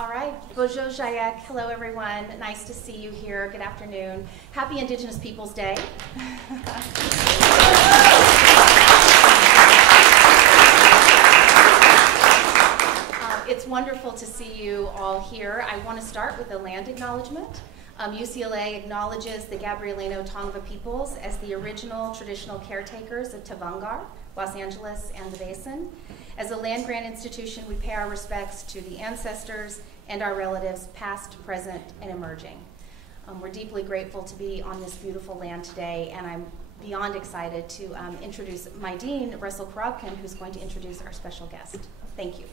All right, Bonjour Jayak. Hello, everyone. Nice to see you here. Good afternoon. Happy Indigenous Peoples Day. It's wonderful to see you all here. I want to start with a land acknowledgement. UCLA acknowledges the Gabrielino Tongva peoples as the original traditional caretakers of Tavangar, Los Angeles, and the Basin. As a land-grant institution, we pay our respects to the ancestors and our relatives, past, present, and emerging. We're deeply grateful to be on this beautiful land today, and I'm beyond excited to introduce my dean, Russell Korobkin, who's going to introduce our special guest. Thank you.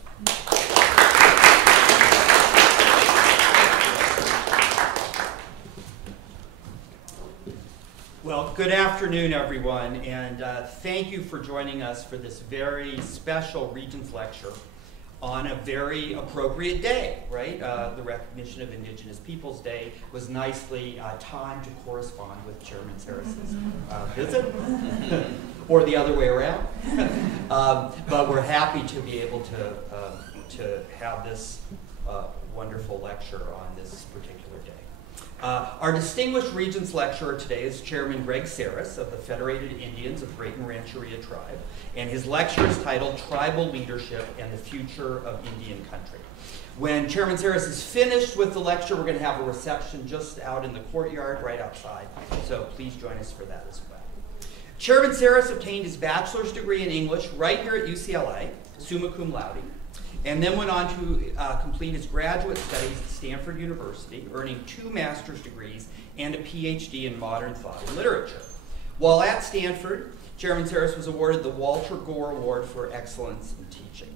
Well, good afternoon, everyone, and thank you for joining us for this very special Regents lecture on a very appropriate day, right? The recognition of Indigenous Peoples Day was nicely timed to correspond with Chairman Sarris's visit, or the other way around. But we're happy to be able to have this wonderful lecture on this particular day. Our distinguished Regents lecturer today is Chairman Greg Sarris of the Federated Indians of Graton Rancheria Tribe, and his lecture is titled Tribal Leadership and the Future of Indian Country. When Chairman Sarris is finished with the lecture, we're going to have a reception just out in the courtyard right outside, so please join us for that as well. Chairman Sarris obtained his bachelor's degree in English right here at UCLA, summa cum laude, and then went on to complete his graduate studies at Stanford University, earning 2 master's degrees and a PhD in modern thought and literature. While at Stanford, Chairman Sarris was awarded the Walter Gore Award for Excellence in Teaching.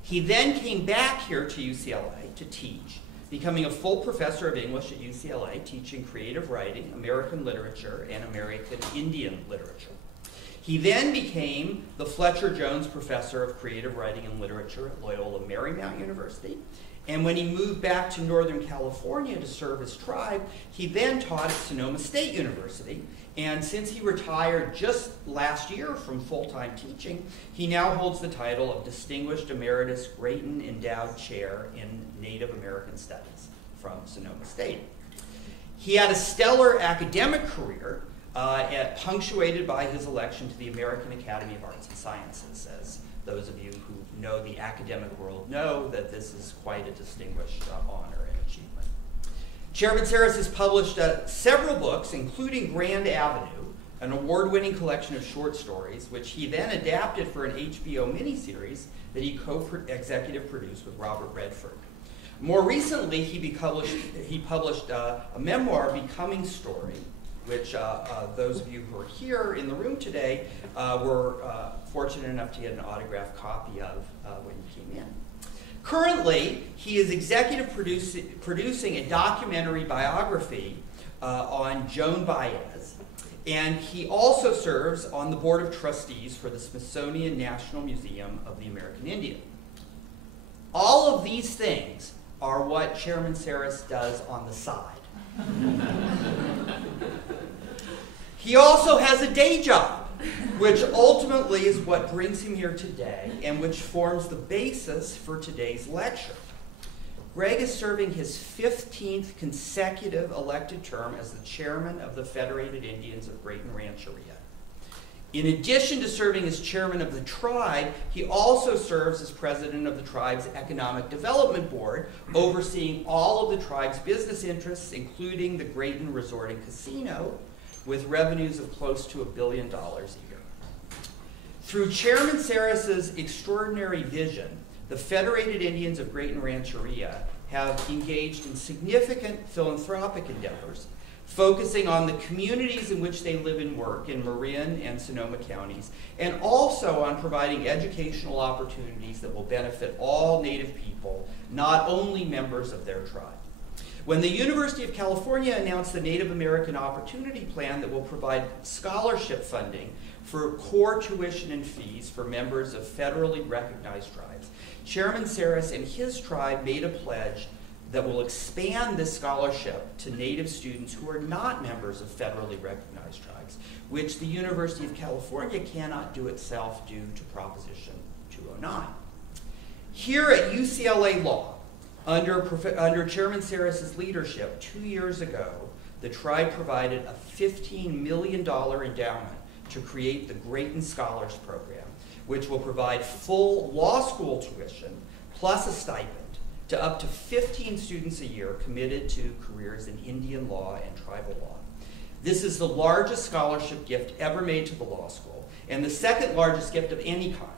He then came back here to UCLA to teach, becoming a full professor of English at UCLA, teaching creative writing, American literature, and American Indian literature. He then became the Fletcher Jones Professor of Creative Writing and Literature at Loyola Marymount University. And when he moved back to Northern California to serve his tribe, he then taught at Sonoma State University. And since he retired just last year from full-time teaching, he now holds the title of Distinguished Emeritus Graton Endowed Chair in Native American Studies from Sonoma State. He had a stellar academic career, punctuated by his election to the American Academy of Arts and Sciences. As those of you who know the academic world know, that this is quite a distinguished honor and achievement. Chairman Sarris has published several books, including Grand Avenue, an award-winning collection of short stories, which he then adapted for an HBO miniseries that he co-executive produced with Robert Redford. More recently, he published a memoir, Becoming Story, which those of you who are here in the room today were fortunate enough to get an autographed copy of when you came in. Currently, he is executive producing a documentary biography on Joan Baez, and he also serves on the Board of Trustees for the Smithsonian National Museum of the American Indian. All of these things are what Chairman Sarris does on the side. He also has a day job, which ultimately is what brings him here today and which forms the basis for today's lecture. Greg is serving his 15th consecutive elected term as the chairman of the Federated Indians of Graton Rancheria. In addition to serving as chairman of the tribe, he also serves as president of the tribe's Economic Development Board, overseeing all of the tribe's business interests, including the Graton Resort and Casino, with revenues of close to $1 billion a year. Through Chairman Sarris's extraordinary vision, the Federated Indians of Graton Rancheria have engaged in significant philanthropic endeavors, focusing on the communities in which they live and work in Marin and Sonoma counties, and also on providing educational opportunities that will benefit all Native people, not only members of their tribe. When the University of California announced the Native American Opportunity Plan that will provide scholarship funding for core tuition and fees for members of federally recognized tribes, Chairman Sarris and his tribe made a pledge that will expand this scholarship to Native students who are not members of federally recognized tribes, which the University of California cannot do itself due to Proposition 209. Here at UCLA Law, Under Chairman Sarris's leadership, 2 years ago, the tribe provided a $15 million endowment to create the Graton Scholars Program, which will provide full law school tuition plus a stipend to up to 15 students a year committed to careers in Indian law and tribal law. This is the largest scholarship gift ever made to the law school, and the second largest gift of any kind.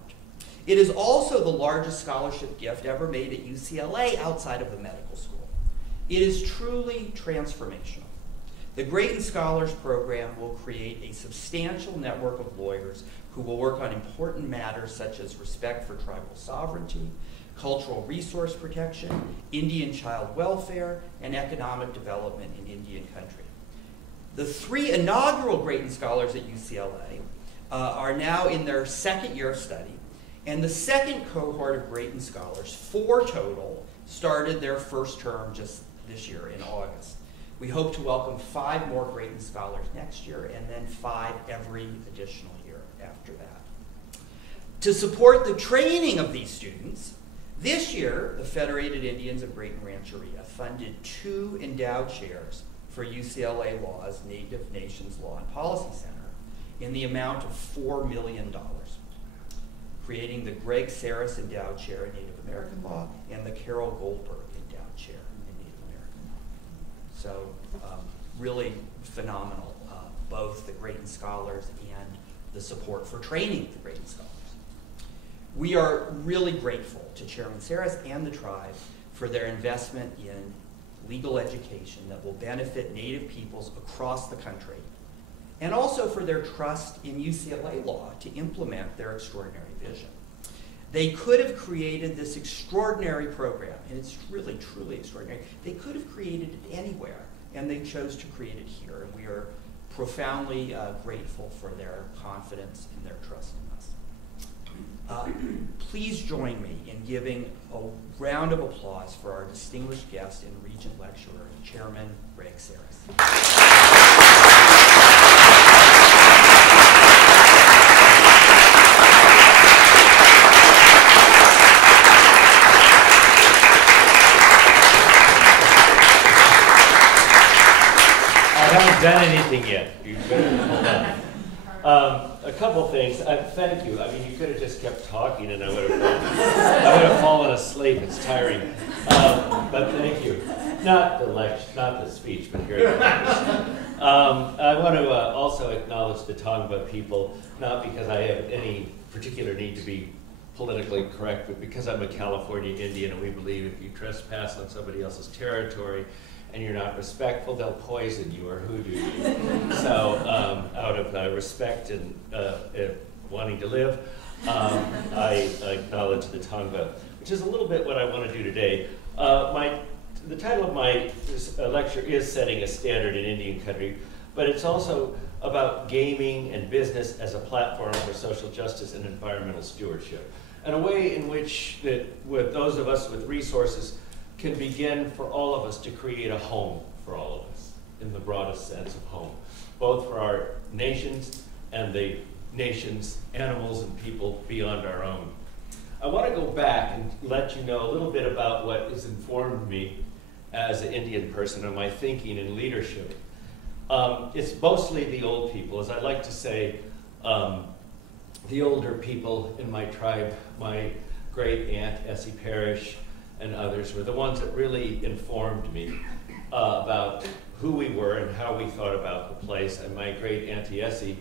It is also the largest scholarship gift ever made at UCLA outside of the medical school. It is truly transformational. The Graton Scholars Program will create a substantial network of lawyers who will work on important matters such as respect for tribal sovereignty, cultural resource protection, Indian child welfare, and economic development in Indian country. The 3 inaugural Graton Scholars at UCLA are now in their second year of study, and the second cohort of Graton Scholars, 4 total, started their first term just this year in August. We hope to welcome 5 more Graton Scholars next year, and then 5 every additional year after that. To support the training of these students, this year, the Federated Indians of Graton Rancheria funded 2 endowed chairs for UCLA Law's Native Nations Law and Policy Center in the amount of $4 million, creating the Greg Sarris Endowed Chair in Native American Law and the Carol Goldberg Endowed Chair in Native American Law. So really phenomenal, both the Graton Scholars and the support for training the Graton Scholars. We are really grateful to Chairman Sarris and the tribe for their investment in legal education that will benefit Native peoples across the country, and also for their trust in UCLA law to implement their extraordinary vision. They could have created this extraordinary program, and it's really, truly extraordinary. They could have created it anywhere, and they chose to create it here, and we are profoundly grateful for their confidence and their trust in us. Please join me in giving a round of applause for our distinguished guest and Regent lecturer, Chairman Greg Sarris. I haven't done anything yet. You better hold on. A couple things. Thank you. I mean, you could have just kept talking, and I would have fallen asleep. It's tiring. But thank you. Not the lecture, not the speech, but here it is. I want to also acknowledge the Tongva people, not because I have any particular need to be politically correct, but because I'm a California Indian, and we believe if you trespass on somebody else's territory and you're not respectful, they'll poison you or hoodoo you. So out of respect and wanting to live, I acknowledge the Tongva, which is a little bit what I want to do today. The title of my lecture is Setting a Standard in Indian Country, but it's also about gaming and business as a platform for social justice and environmental stewardship, and a way in which with those of us with resources can begin for all of us to create a home for all of us, in the broadest sense of home, both for our nations and the nations, animals, and people beyond our own. I want to go back and let you know a little bit about what has informed me as an Indian person and my thinking and leadership. It's mostly the old people, as I like to say, the older people in my tribe, my great aunt Essie Parrish and others were the ones that really informed me about who we were and how we thought about the place. And my great auntie Essie,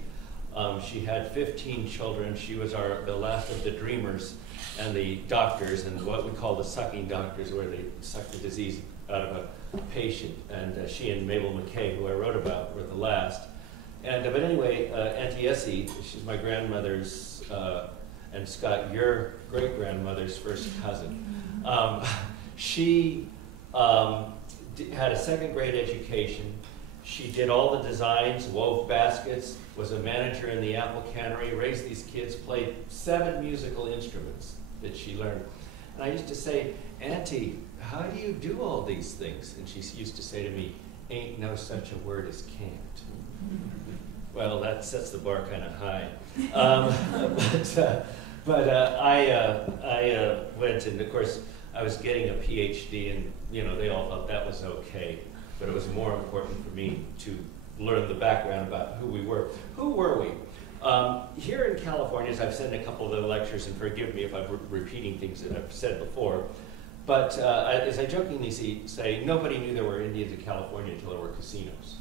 she had 15 children. She was the last of the dreamers and the doctors, and what we call the sucking doctors, where they suck the disease out of a patient. And she and Mabel McKay, who I wrote about, were the last. And but anyway, Auntie Essie, she's my grandmother's and Scott, your great-grandmother's first cousin. She had a second-grade education. She did all the designs, wove baskets, was a manager in the apple cannery, raised these kids, played 7 musical instruments that she learned. And I used to say, Auntie, how do you do all these things? And she used to say to me, ain't no such a word as can't. Well, that sets the bar kind of high. But I went, and of course, I was getting a PhD, and they all thought that was okay. But it was more important for me to learn the background about who we were. Who were we? Here in California, as I've said in a couple of the lectures, and forgive me if I'm repeating things that I've said before, but as I jokingly say, nobody knew there were Indians in California until there were casinos.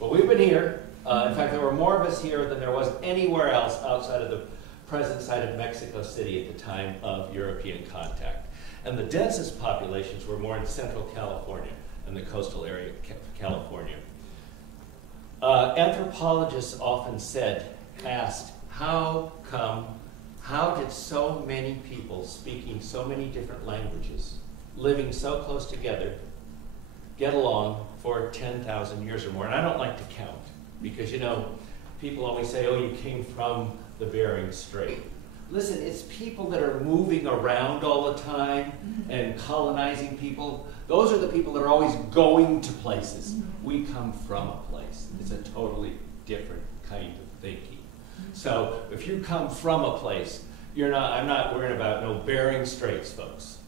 Well, we've been here. In fact, there were more of us here than there was anywhere else outside of the present site of Mexico City at the time of European contact. And the densest populations were more in central California and the coastal area of California. Anthropologists often asked, how did so many people speaking so many different languages, living so close together, get along for 10,000 years or more? And I don't like to count, because people always say, oh, you came from the Bering Strait. Listen, it's people that are moving around all the time and colonizing people. Those are the people that are always going to places. We come from a place. It's a totally different kind of thinking. So if you come from a place, I'm not worried about no Bering Straits, folks.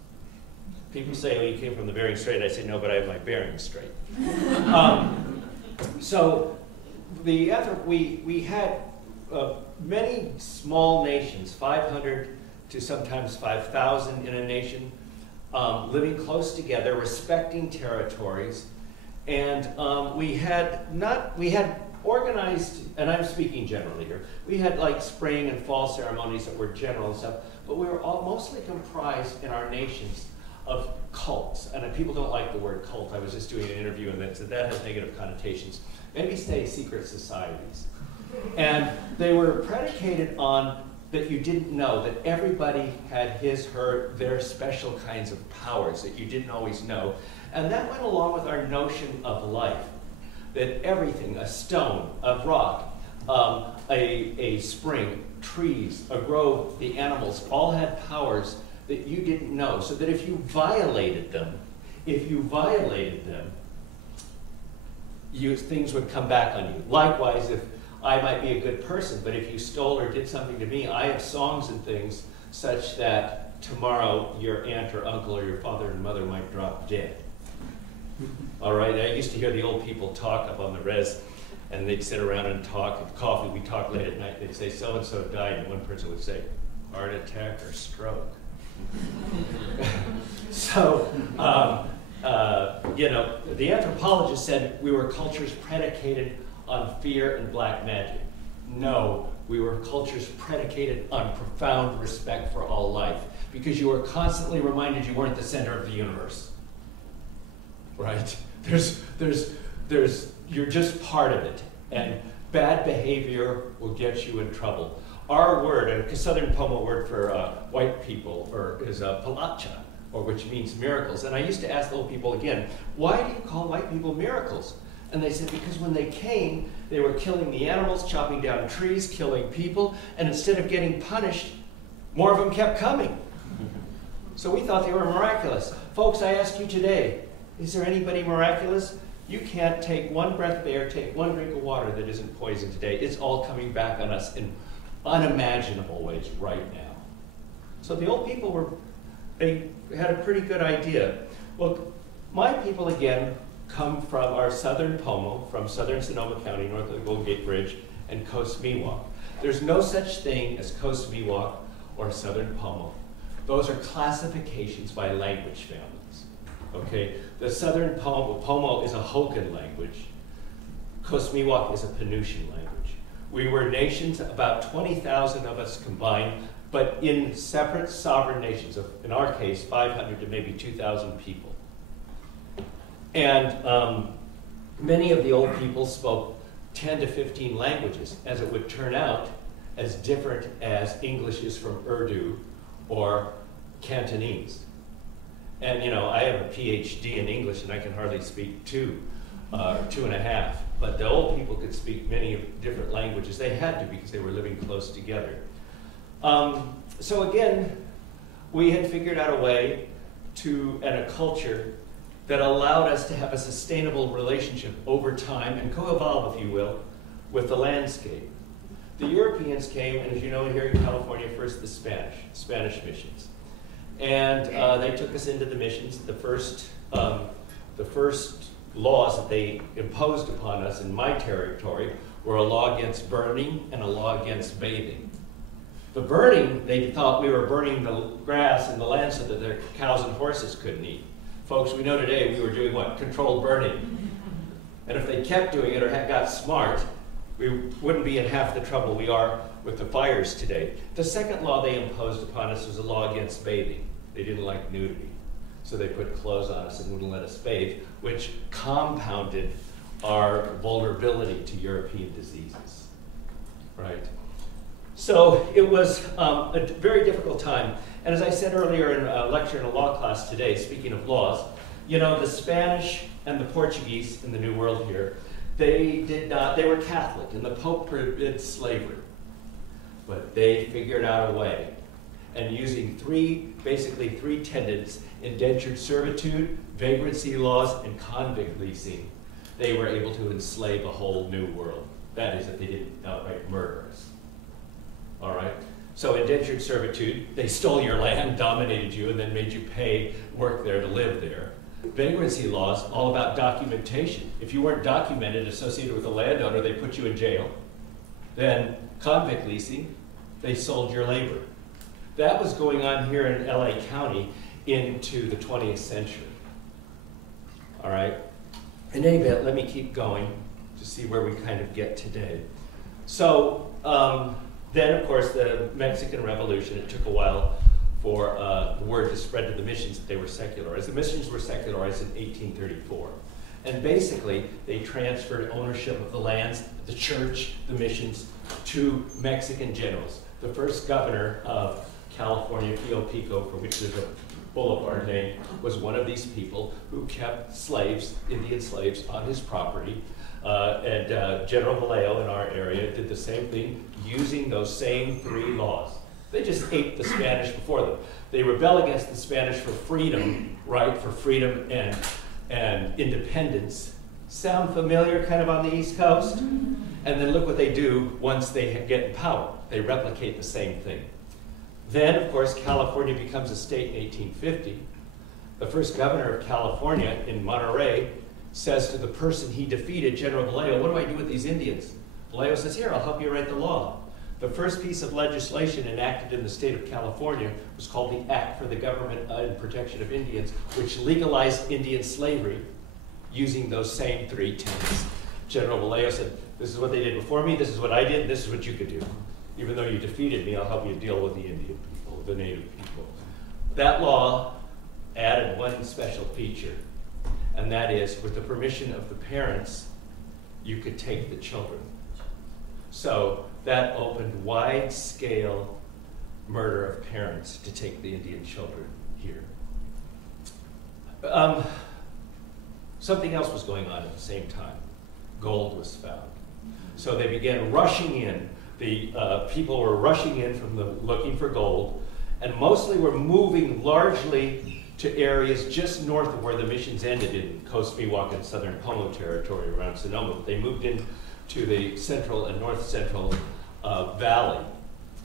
People say, oh, you came from the Bering Strait. I say, no, but I have my bearings straight. So we had many small nations, 500 to sometimes 5,000 in a nation, living close together, respecting territories, and we had organized, and I'm speaking generally here, we had like spring and fall ceremonies that were general and stuff, but we were all mostly comprised in our nations of cults. And people don't like the word cult. I was just doing an interview and that said that has negative connotations. Maybe say secret societies. And they were predicated on that you didn't know, that everybody had their special kinds of powers that you didn't always know. And that went along with our notion of life, that everything, a stone, a rock, a spring, trees, a grove, the animals, all had powers that you didn't know. So that if you violated them, things would come back on you. Likewise, if I might be a good person, but if you stole or did something to me, I have songs and things such that tomorrow your aunt or uncle or your father and mother might drop dead. All right, I used to hear the old people talk up on the res, and they'd sit around and talk, and coffee, we'd talk late at night, they'd say, so-and-so died, and one person would say, heart attack or stroke. So, the anthropologist said we were cultures predicated on fear and black magic. No, we were cultures predicated on profound respect for all life, because you were constantly reminded you weren't the center of the universe. Right? You're just part of it, and bad behavior will get you in trouble. Our word, a Southern Pomo word for white people, is palacha, or which means miracles. And I used to ask the old people again, why do you call white people miracles? And they said, because when they came, they were killing the animals, chopping down trees, killing people, and instead of getting punished, more of them kept coming. So we thought they were miraculous. Folks, I ask you today, is there anybody miraculous? You can't take one breath of air, take one drink of water that isn't poison today. It's all coming back on us in unimaginable ways right now. So the old people they had a pretty good idea. Well, my people, again, come from our southern Pomo, from southern Sonoma County, north of the Golden Gate Bridge, and Coast Miwok. There's no such thing as Coast Miwok or southern Pomo. Those are classifications by language families. Okay, the southern Pomo is a Hokan language. Coast Miwok is a Penutian language. We were nations, about 20,000 of us combined, but in separate sovereign nations, of, in our case, 500 to maybe 2,000 people. And many of the old people spoke 10 to 15 languages, as it would turn out, as different as English is from Urdu or Cantonese. And I have a PhD in English and I can hardly speak 2 or 2.5. But the old people could speak many different languages. They had to because they were living close together. So again, we had figured out a way and a culture that allowed us to have a sustainable relationship over time and co-evolve, if you will, with the landscape. The Europeans came, and as you know, here in California, first the Spanish missions. And they took us into the missions. The first laws that they imposed upon us in my territory were a law against burning and a law against bathing. The burning, they thought we were burning the grass and the land so that their cows and horses couldn't eat. Folks, we know today we were doing what? Controlled burning. And if they kept doing it or got smart, we wouldn't be in half the trouble we are with the fires today. The second law they imposed upon us was a law against bathing. They didn't like nudity. So they put clothes on us and wouldn't let us bathe, which compounded our vulnerability to European diseases, right? So it was a very difficult time. And as I said earlier in a lecture in a law class today, speaking of laws, you know, the Spanish and the Portuguese in the New World here, they were Catholic, and the Pope forbid slavery. But they figured out a way. And using basically three tenets, indentured servitude, vagrancy laws, and convict leasing, they were able to enslave a whole new world. That is, if they didn't outright murder us. All right? So indentured servitude, they stole your land, dominated you, and then made you pay, work there to live there. Vagrancy laws, all about documentation. If you weren't documented, associated with a landowner, they put you in jail. Then convict leasing, they sold your labor. That was going on here in LA County into the 20th century. All right? In any event, let me keep going to see where we kind of get today. So then, of course, the Mexican Revolution, it took a while for the word to spread to the missions that they were secularized. The missions were secularized in 1834. And basically, they transferred ownership of the lands, the church, the missions, to Mexican generals. The first governor of California, Pio Pico, for which there's a boulevard named, was one of these people who kept slaves, Indian slaves, on his property. General Vallejo in our area did the same thing using those same three laws. They just ate the Spanish before them. They rebel against the Spanish for freedom, right? For freedom and independence. Sound familiar kind of on the East Coast? And then look what they do once they get in power. They replicate the same thing. Then, of course, California becomes a state in 1850. The first governor of California in Monterey says to the person he defeated, General Vallejo, what do I do with these Indians? Vallejo says, here, I'll help you write the law. The first piece of legislation enacted in the state of California was called the Act for the Government and Protection of Indians, which legalized Indian slavery using those same three tenets. General Vallejo said, this is what they did before me, this is what I did, this is what you could do. Even though you defeated me, I'll help you deal with the Indian people, the native people. That law added one special feature, and that is, with the permission of the parents, you could take the children. So that opened wide-scale murder of parents to take the Indian children here. Something else was going on at the same time. Gold was found. So they began rushing in. The people were rushing in from looking for gold, and mostly were moving largely to areas just north of where the missions ended in Coast Miwok and Southern Pomo territory around Sonoma. They moved in to the central and north central valley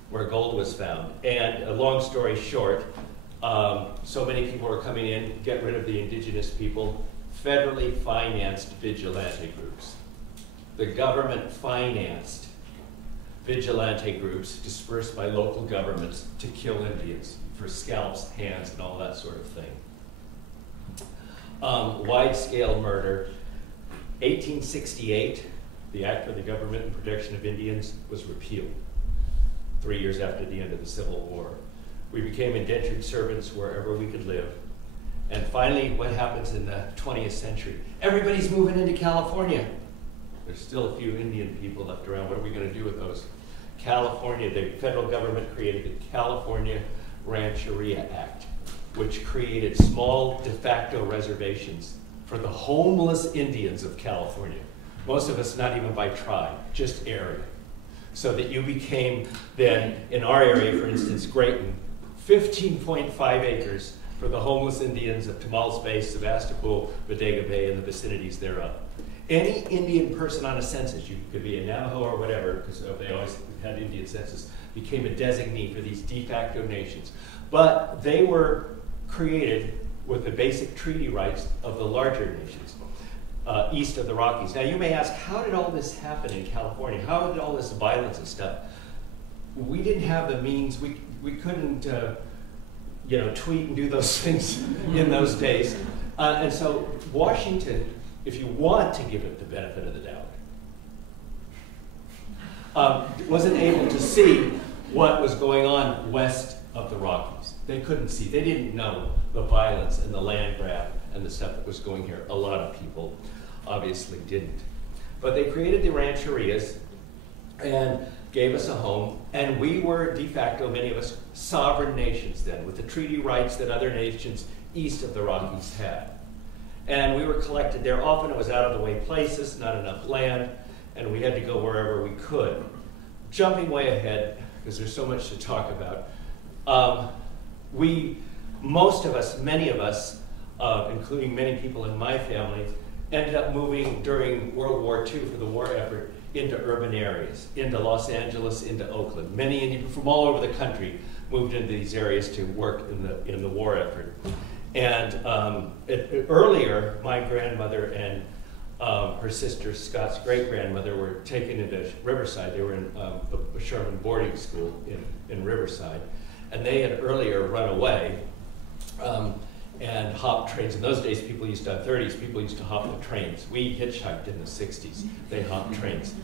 where gold was found. And a long story short, so many people were coming in, get rid of the indigenous people, federally financed vigilante groups. The government financed vigilante groups dispersed by local governments to kill Indians for scalps, hands, and all that sort of thing. Wide-scale murder. 1868, the Act for the Government and Protection of Indians was repealed, 3 years after the end of the Civil War. We became indentured servants wherever we could live. And finally, what happens in the 20th century? Everybody's moving into California. There's still a few Indian people left around. What are we going to do with those? California, the federal government created the California Rancheria Act, which created small de facto reservations for the homeless Indians of California. Most of us not even by tribe, just area. So that you became then, in our area, for instance, Graton, 15.5 acres for the homeless Indians of Tamales Bay, Sebastopol, Bodega Bay, and the vicinities thereof. Any Indian person on a census, you could be a Navajo or whatever, because they always had Indian census, became a designee for these de facto nations. But they were created with the basic treaty rights of the larger nations east of the Rockies. Now you may ask, how did all this happen in California? How did all this violence and stuff? We didn't have the means, we couldn't tweet and do those things in those days. And so Washington, if you want to give it the benefit of the doubt, wasn't able to see what was going on west of the Rockies. They couldn't see, they didn't know the violence and the land grab and the stuff that was going here. A lot of people obviously didn't. But they created the rancherias and gave us a home, and we were de facto, many of us, sovereign nations then, with the treaty rights that other nations east of the Rockies had. And we were collected there. Often it was out of the way places, not enough land, and we had to go wherever we could. Jumping way ahead, because there's so much to talk about, most of us, many of us, including many people in my family, ended up moving during World War II for the war effort into urban areas, into Los Angeles, into Oakland. Many Indians from all over the country moved into these areas to work in the war effort. And earlier, my grandmother and her sister, Scott's great-grandmother, were taken into Riverside. They were in the Sherman boarding school in Riverside. And they had earlier run away and hopped trains. In those days, people used to, on 30s, people used to hop the trains. We hitchhiked in the 60s. They hopped trains.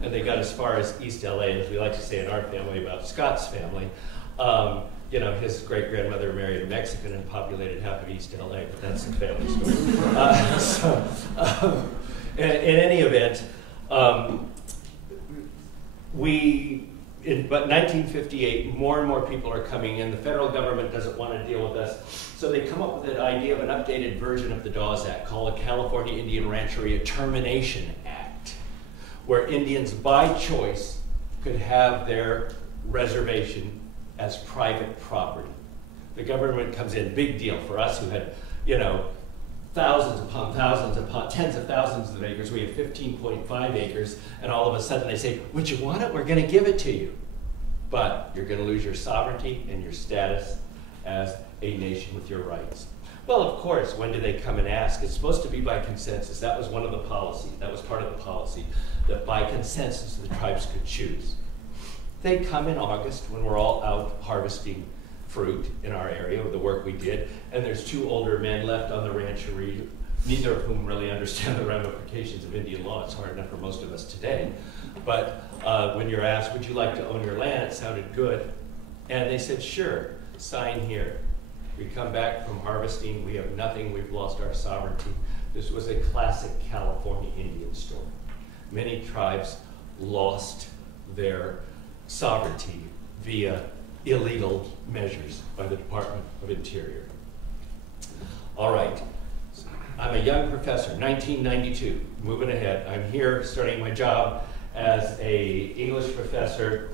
And they got as far as East LA, and as we like to say in our family about Scott's family, his great-grandmother married a Mexican and populated half of East LA, but that's the family story. In any event, but 1958, more and more people are coming in. The federal government doesn't want to deal with us. So they come up with an idea of an updated version of the Dawes Act called the California Indian Rancheria Termination Act, where Indians by choice could have their reservation as private property. The government comes in, big deal for us who had, thousands upon thousands upon tens of thousands of acres. We have 15.5 acres, and all of a sudden they say, would you want it? We're going to give it to you. But you're going to lose your sovereignty and your status as a nation with your rights. Well, of course, when do they come and ask? It's supposed to be by consensus. That was one of the policies. That was part of the policy, that by consensus the tribes could choose. They come in August when we're all out harvesting fruit in our area with the work we did, and there's two older men left on the rancheria, neither of whom really understand the ramifications of Indian law. It's hard enough for most of us today. But when you're asked, would you like to own your land? It sounded good. And they said, sure, sign here. We come back from harvesting, we have nothing, we've lost our sovereignty. This was a classic California Indian story. Many tribes lost their sovereignty via illegal measures by the Department of Interior. All right, I'm a young professor, 1992, moving ahead. I'm here starting my job as an English professor.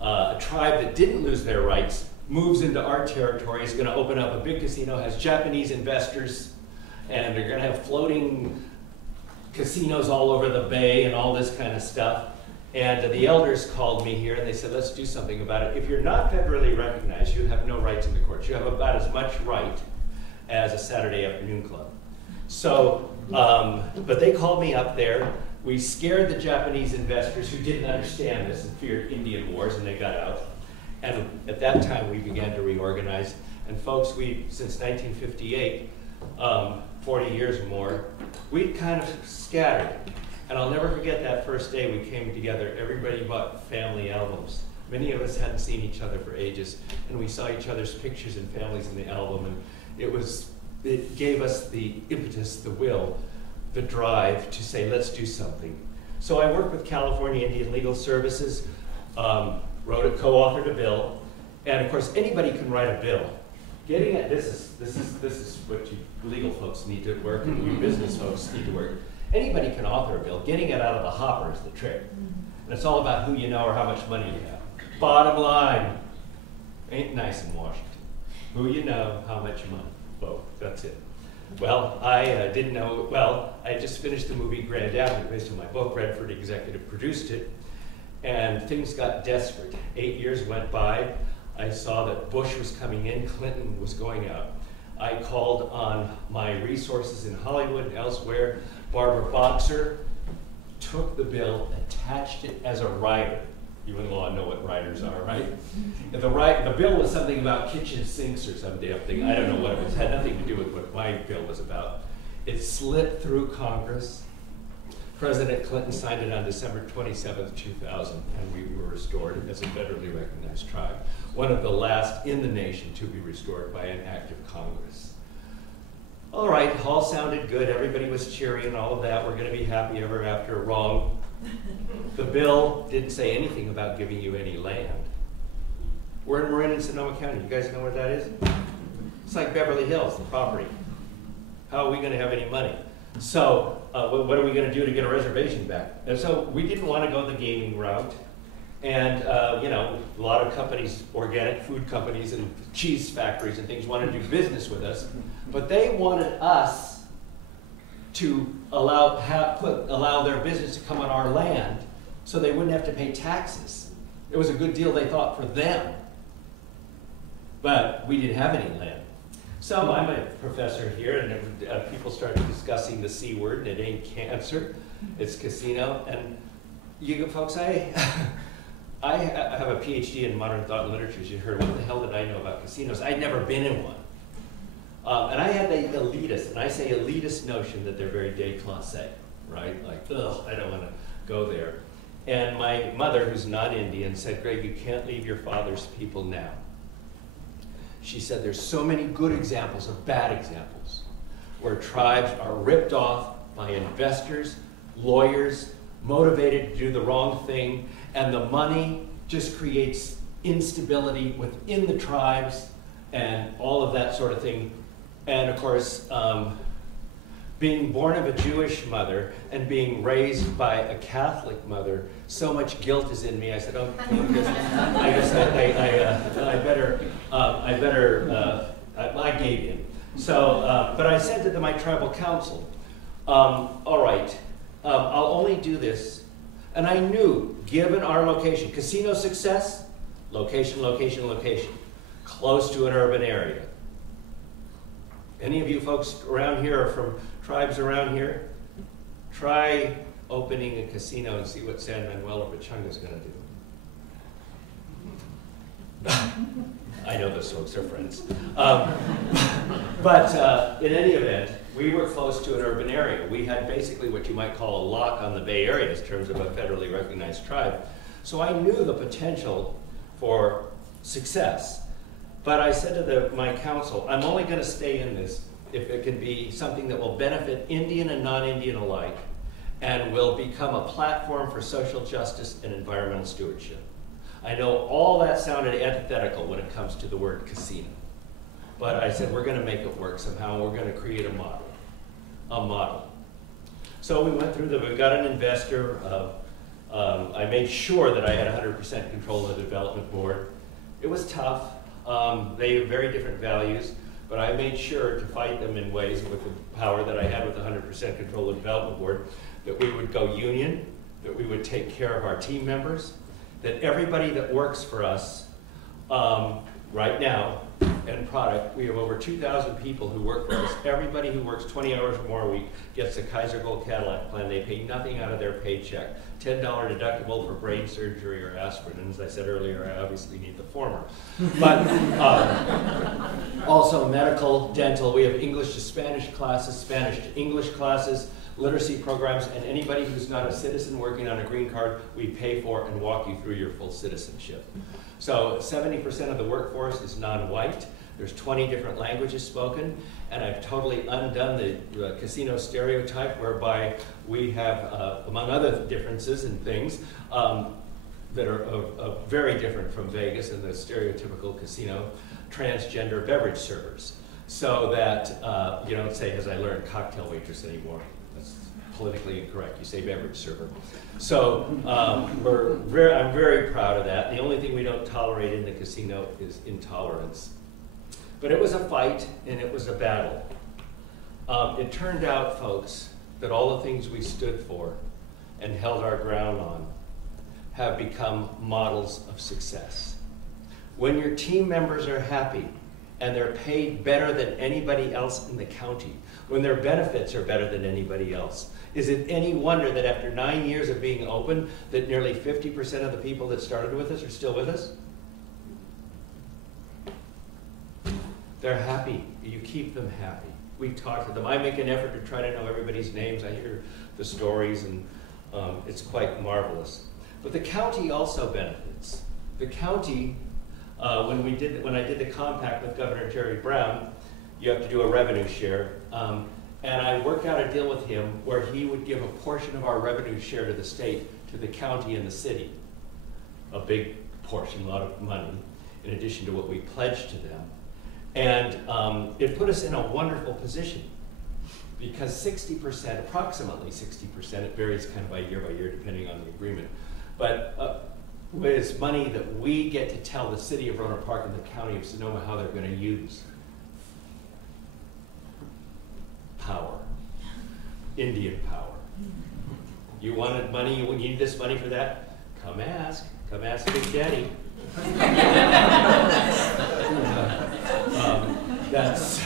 A tribe that didn't lose their rights moves into our territory, is going to open up a big casino, has Japanese investors, and they're going to have floating casinos all over the bay and all this kind of stuff. And the elders called me here and they said, let's do something about it. If you're not federally recognized, you have no rights in the courts. You have about as much right as a Saturday afternoon club. So, but they called me up there. We scared the Japanese investors who didn't understand this and feared Indian wars, and they got out. And at that time, we began to reorganize. And folks, since 1958, 40 years or more, we'd kind of scattered. And I'll never forget that first day we came together. Everybody bought family albums. Many of us hadn't seen each other for ages, and we saw each other's pictures and families in the album, and it gave us the impetus, the will, the drive to say, let's do something. So I worked with California Indian Legal Services, co-authored a bill, and of course anybody can write a bill. Getting it, this is what you legal folks need to work, and you business folks need to work. Anybody can author a bill. Getting it out of the hopper is the trick. And it's all about who you know or how much money you have. Bottom line, ain't nice in Washington. Who you know, how much money. Both, that's it. Well, I didn't know, I just finished the movie Grand Avenue based on my book. Redford executive produced it, and things got desperate. 8 years went by. I saw that Bush was coming in, Clinton was going out. I called on my resources in Hollywood and elsewhere. Barbara Boxer took the bill, attached it as a rider. You in law know what riders are, right? And the bill was something about kitchen sinks or some damn thing. I don't know what it was. It had nothing to do with what my bill was about. It slipped through Congress. President Clinton signed it on December 27th, 2000, and we were restored as a federally recognized tribe. One of the last in the nation to be restored by an act of Congress. All right, all sounded good. Everybody was cheering and all of that. We're going to be happy ever after. Wrong. The bill didn't say anything about giving you any land. We're in Marin and Sonoma County. You guys know where that is? It's like Beverly Hills, the property. How are we going to have any money? So what are we going to do to get a reservation back? And so we didn't want to go the gaming route. And you know, a lot of companies, organic food companies and cheese factories and things wanted to do business with us. But they wanted us to allow their business to come on our land so they wouldn't have to pay taxes. It was a good deal, they thought, for them. But we didn't have any land. So I'm a professor here, and people started discussing the C word, and it ain't cancer, it's casino. And you folks, I have a PhD in modern thought and literature. You heard, what the hell did I know about casinos? I'd never been in one. And I had the elitist, and I say elitist notion that they're very déclassé, right? Like, ugh, I don't want to go there. And my mother, who's not Indian, said, Greg, you can't leave your father's people now. She said there's so many good examples of bad examples where tribes are ripped off by investors, lawyers, motivated to do the wrong thing, and the money just creates instability within the tribes and all of that sort of thing. And of course, being born of a Jewish mother and being raised by a Catholic mother, so much guilt is in me. I said, oh, I guess I gave in. So, but I said to my tribal council, all right, I'll only do this. And I knew, given our location, casino success, location, location, location, close to an urban area. Any of you folks around here are from tribes around here? Try opening a casino and see what San Manuel or Pachanga is going to do. I know those folks are friends. But in any event, we were close to an urban area. We had basically what you might call a lock on the Bay Area in terms of a federally recognized tribe. So I knew the potential for success. But I said to my council, I'm only going to stay in this if it can be something that will benefit Indian and non-Indian alike and will become a platform for social justice and environmental stewardship. I know all that sounded antithetical when it comes to the word casino. But I said, we're going to make it work somehow. We're going to create a model. So we went through we got an investor. I made sure that I had 100% control of the development board. It was tough. They have very different values, but I made sure to fight them in ways with the power that I had with 100% control of the development board, that we would go union, that we would take care of our team members, that everybody that works for us right now, end product, we have over 2,000 people who work for us. Everybody who works 20 hours or more a week gets a Kaiser Gold Cadillac plan. They pay nothing out of their paycheck. $10 deductible for brain surgery or aspirin. And as I said earlier, I obviously need the former. But also medical, dental. We have English to Spanish classes, Spanish to English classes, literacy programs, and anybody who's not a citizen working on a green card, we pay for and walk you through your full citizenship. So 70% of the workforce is non-white. There's 20 different languages spoken, and I've totally undone the casino stereotype whereby we have, among other differences and things, that are very different from Vegas and the stereotypical casino, transgender beverage servers. So that you don't say, as I learned, cocktail waitress anymore. That's politically incorrect. You say beverage server. So I'm very proud of that. The only thing we don't tolerate in the casino is intolerance. But it was a fight and it was a battle. It turned out, folks, that all the things we stood for and held our ground on have become models of success. When your team members are happy and they're paid better than anybody else in the county, when their benefits are better than anybody else, is it any wonder that after 9 years of being open, that nearly 50% of the people that started with us are still with us? They're happy. You keep them happy. We talk to them. I make an effort to try to know everybody's names. I hear the stories, and it's quite marvelous. But the county also benefits. The county, when I did the compact with Governor Jerry Brown, you have to do a revenue share. And I worked out a deal with him where he would give a portion of our revenue share to the state, to the county and the city. A big portion, a lot of money, in addition to what we pledged to them. And it put us in a wonderful position because 60%, approximately 60%, it varies kind of by year depending on the agreement, but is money that we get to tell the city of Rohnert Park and the county of Sonoma how they're going to use. Power. Indian power. You wanted money, you need this money for that? Come ask Big Daddy. That's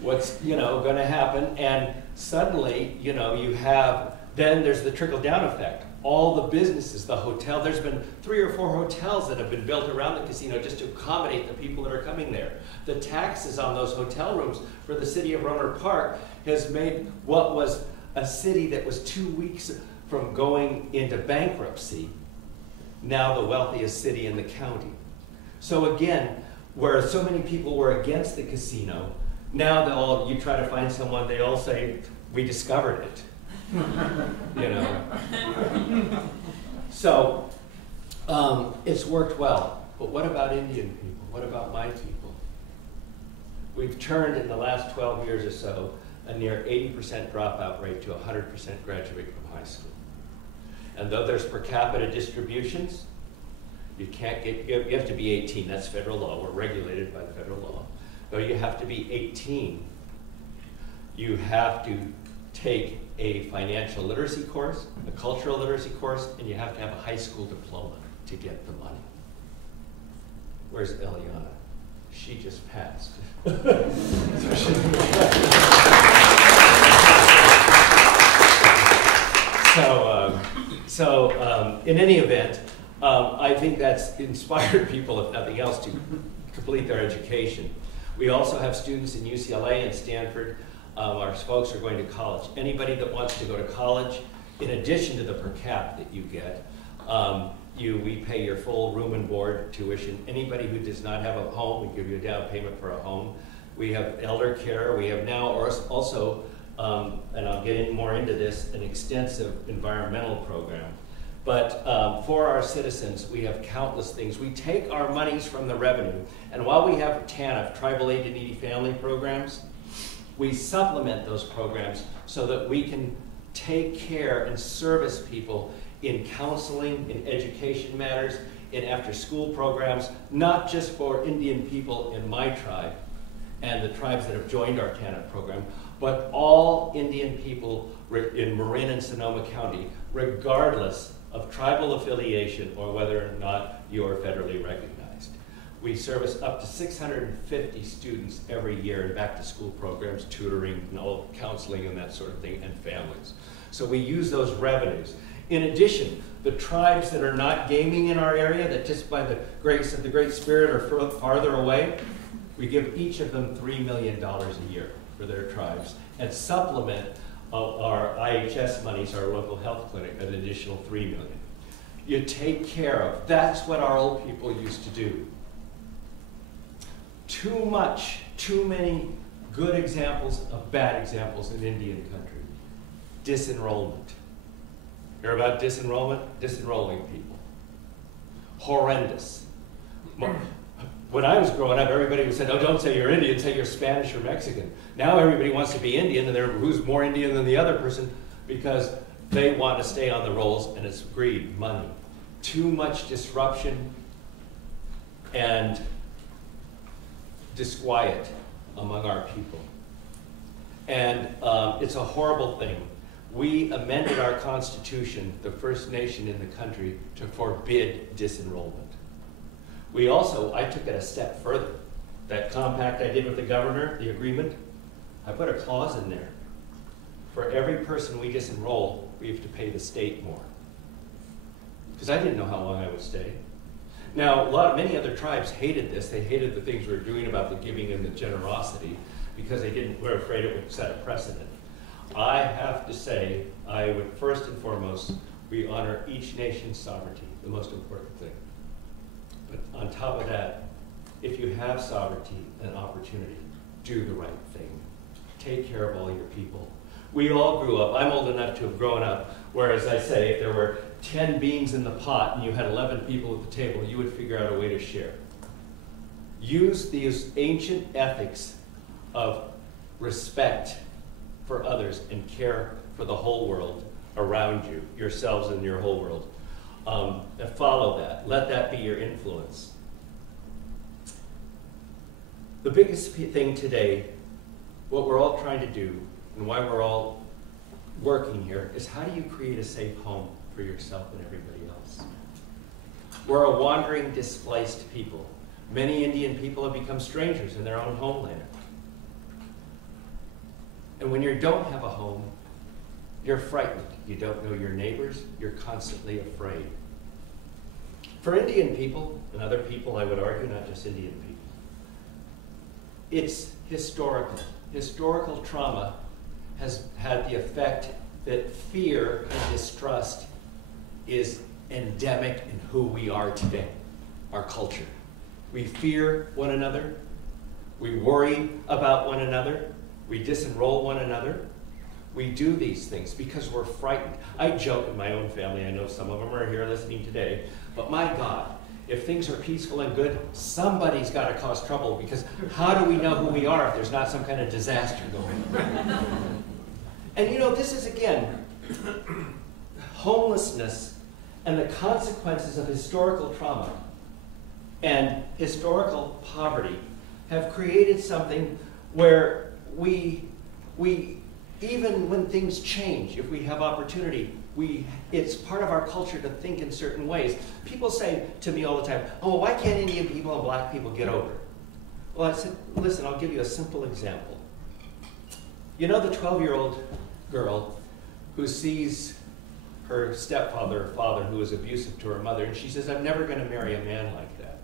what's going to happen, and suddenly you have, then there's the trickle down effect. All the businesses, the hotel, there's been 3 or 4 hotels that have been built around the casino just to accommodate the people that are coming there. The taxes on those hotel rooms for the city of Rohnert Park has made what was a city that was 2 weeks from going into bankruptcy now the wealthiest city in the county. So again, where so many people were against the casino, now you try to find someone, they all say, we discovered it. So it's worked well. But what about Indian people? What about my people? We've turned in the last 12 years or so a near 80% dropout rate to 100% graduate from high school. And though there's per capita distributions, you have to be 18. That's federal law. We're regulated by the federal law. Though you have to be 18, you have to take a financial literacy course, a cultural literacy course, and you have to have a high school diploma to get the money. Where's Eliana? She just passed. In any event, I think that's inspired people, if nothing else, to complete their education. We also have students in UCLA and Stanford. Our folks are going to college. Anybody that wants to go to college, in addition to the per cap that you get, we pay your full room and board tuition. Anybody who does not have a home, we give you a down payment for a home. We have elder care. We have now also, and I'll get more into this, an extensive environmental program. But for our citizens, we have countless things. We take our monies from the revenue, and while we have TANF, Tribal Aid to Needy Family programs, we supplement those programs so that we can take care and service people in counseling, in education matters, in after-school programs, not just for Indian people in my tribe and the tribes that have joined our TANF program, but all Indian people in Marin and Sonoma County, regardless of tribal affiliation or whether or not you are federally recognized. We service up to 650 students every year in back-to-school programs, tutoring, and all counseling and that sort of thing, and families. So we use those revenues. In addition, the tribes that are not gaming in our area, that just by the grace of the Great Spirit are farther away, we give each of them $3 million a year for their tribes, and supplement our IHS monies, our local health clinic, an additional $3 million. You take care of. That's what our old people used to do. Too many good examples of bad examples in Indian country. Disenrollment. Hear about disenrollment? Disenrolling people. Horrendous. When I was growing up, everybody said, oh, don't say you're Indian, say you're Spanish or Mexican. Now everybody wants to be Indian, and who's more Indian than the other person, because they want to stay on the rolls, and it's greed, money. Too much disruption and disquiet among our people. And it's a horrible thing. We amended our Constitution, the first nation in the country, to forbid disenrollment. I took it a step further. That compact I did with the governor, the agreement, I put a clause in there. For every person we disenroll, we have to pay the state more. Because I didn't know how long I would stay. Now, many other tribes hated this. They hated the things we were doing about the giving and the generosity because were afraid it would set a precedent. I have to say, I would first and foremost, we honor each nation's sovereignty, the most important thing. But on top of that, if you have sovereignty and opportunity, do the right thing. Take care of all your people. We all grew up, I'm old enough to have grown up, where, as I say, if there were 10 beans in the pot and you had 11 people at the table, you would figure out a way to share. Use these ancient ethics of respect for others and care for the whole world around you, yourselves and your whole world. And follow that. Let that be your influence. The biggest thing today, what we're all trying to do, and why we're all working here, is how do you create a safe home for yourself and everybody else? We're a wandering, displaced people. Many Indian people have become strangers in their own homeland. And when you don't have a home, you're frightened. You don't know your neighbors. You're constantly afraid. For Indian people, and other people, I would argue, not just Indian people, it's historical. Historical trauma has had the effect that fear and distrust is endemic in who we are today, our culture. We fear one another. We worry about one another. We disenroll one another. We do these things because we're frightened. I joke in my own family, I know some of them are here listening today, but my God, if things are peaceful and good, somebody's got to cause trouble, because how do we know who we are if there's not some kind of disaster going on? And you know, this is, again, homelessness and the consequences of historical trauma and historical poverty have created something where we even when things change, if we have opportunity, it's part of our culture to think in certain ways. People say to me all the time, oh, why can't Indian people and black people get over it? Well, I said, listen, I'll give you a simple example. You know the 12-year-old girl who sees her stepfather or father who is abusive to her mother, and she says, I'm never going to marry a man like that.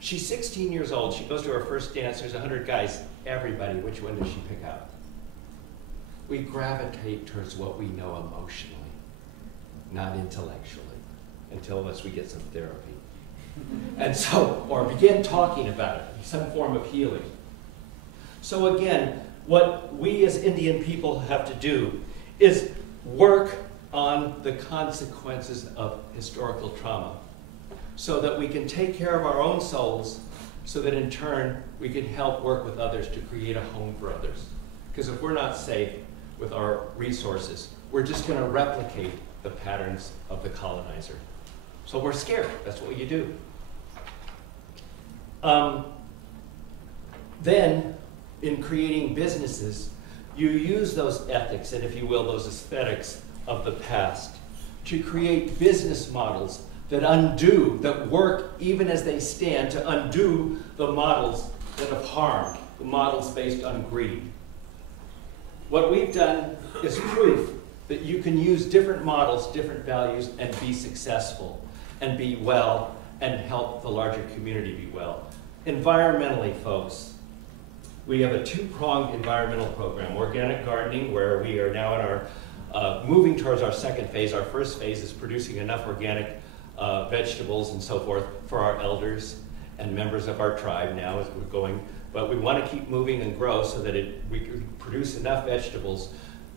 She's 16 years old. She goes to her first dance. There's 100 guys. Everybody, which one does she pick out? We gravitate towards what we know emotionally, not intellectually, unless we get some therapy. And so, or begin talking about it, some form of healing. So again, what we as Indian people have to do is work on the consequences of historical trauma so that we can take care of our own souls, so that in turn we can help work with others to create a home for others. Because if we're not safe with our resources, we're just going to replicate the patterns of the colonizer. So we're scared. That's what you do. Then, in creating businesses, you use those ethics and, if you will, those aesthetics of the past to create business models that work even as they stand, to undo the models that have harmed, the models based on greed. What we've done is proof that you can use different models, different values, and be successful, and be well, and help the larger community be well. Environmentally, folks, we have a two-pronged environmental program. Organic gardening, where we are now in our moving towards our second phase. Our first phase is producing enough organic vegetables and so forth for our elders and members of our tribe now as we're going. But we want to keep moving and grow so that we can produce enough vegetables